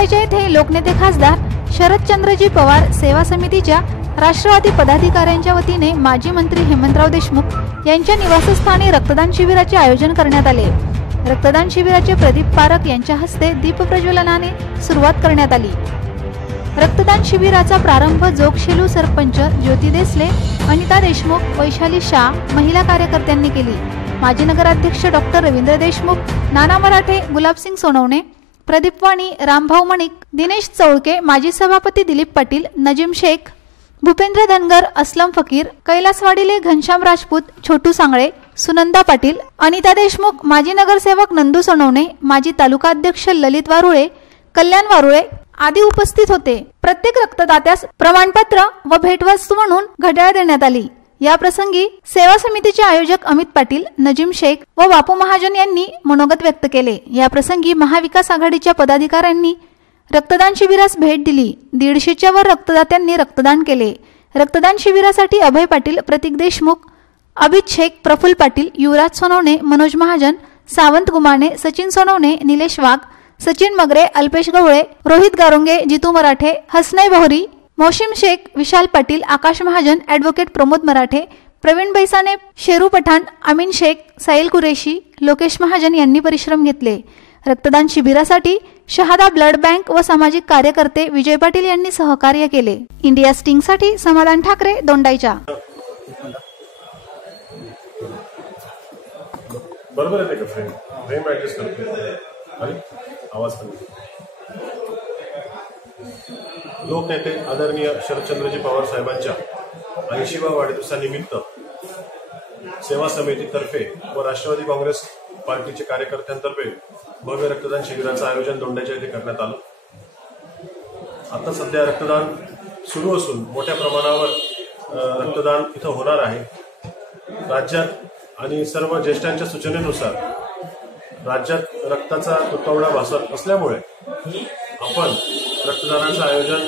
दोंडाईच्या येथे लोकनेते खासदार शरदचंद्रजी पवार सेवा समितीच्या राष्ट्रवादी पदाधिकाऱ्यांच्या वतीने माजी मंत्री हेमंतराव देशमुख यांच्या निवासस्थानी रक्तदान शिबिराचे आयोजन करण्यात आले। रक्तदान शिबिराचे प्रदीप पारख यांच्या हस्ते दीप प्रज्वलनाने सुरुवात करण्यात आली। रक्तदान शिबिराचा प्रारंभ जोगशेलू सरपंच ज्योती देसले, अनिता देशमुख, वैशाली शाह महिला कार्यकर्त्यांनी केली। माजी नगराध्यक्ष डॉक्टर रवींद्र देशमुख, नाना मराठे, गुलाबसिंग सोनवणे, प्रदीप वाणी, रामभाऊ मणिक, दिनेश चौळके, माजी सभापती दिलीप पाटील, नजीम शेख, भूपेंद्र धनगर, असलम फकीर, कैलास वाडिले, घनश्याम राजपूत, छोटू सांगळे, सुनंदा पाटील, अनिता देशमुख, माजी नगरसेवक नंदू सोनवणे, माजी तालुका अध्यक्ष ललित वारुळे, कल्याण वारुळे आदी उपस्थित होते। प्रत्येक रक्तदात्यास प्रमाणपत्र व भेटवस्तू म्हणून घड्याळ देण्यात आली। या प्रसंगी सेवा समितीचे आयोजक अमित पाटील, नजीम शेख व बापू महाजन यांनी मनोगत व्यक्त केले। या प्रसंगी महाविकास आघाडीच्या पदाधिकाऱ्यांनी रक्तदान शिबिरास भेट दिली। 150च्या वर रक्तदात्यांनी रक्तदान केले। रक्तदान शिबिरासाठी अभय पाटील, प्रतीक देशमुख, अभित शेख, प्रफुल्ल पाटील, युवराज सोनवणे, मनोज महाजन, सावंत गुमाने, सचिन सोनवणे, निलेश वाघ, सचिन मगरे, अल्पेश गवळे, रोहित गारुंगे, जितू मराठे, हसनई बहोरी, मोशिम शेख, विशाल पाटील, आकाश महाजन, ॲडव्होकेट प्रमोद मराठे, प्रवीण बैसाने, शेरू पठाण, अमीन शेख, साहिल कुरेशी, लोकेश महाजन यांनी परिश्रम घेतले। रक्तदान शिबिरासाठी शहादा ब्लड बँक व सामाजिक कार्यकर्ते विजय पाटील यांनी सहकार्य केले। इंडिया स्टिंग साठी समाधान ठाकरे, दोंडाईचा। बरोबर आहे का फ्रेम ऍडजस्ट करते आणि आवाज पण। लोकनेते आदरणीय शरदचंद्रजी पवार साहेबांच्या 80व्या वाढदिवसानिमित्त सेवा समितीतर्फे व राष्ट्रवादी काँग्रेस पार्टीचे कार्यकर्त्यांतर्फे भव्य रक्तदान शिबिराचं आयोजन दोंडाईच्या येथे करण्यात आलं। आता सध्या रक्तदान सुरू असून मोठ्या प्रमाणावर रक्तदान इथं होणार आहे। राज्यात आणि सर्व ज्येष्ठांच्या सूचनेनुसार राज्यात रक्ताचा तुटवडा भासत असल्यामुळे आपण रक्तदानाचं आयोजन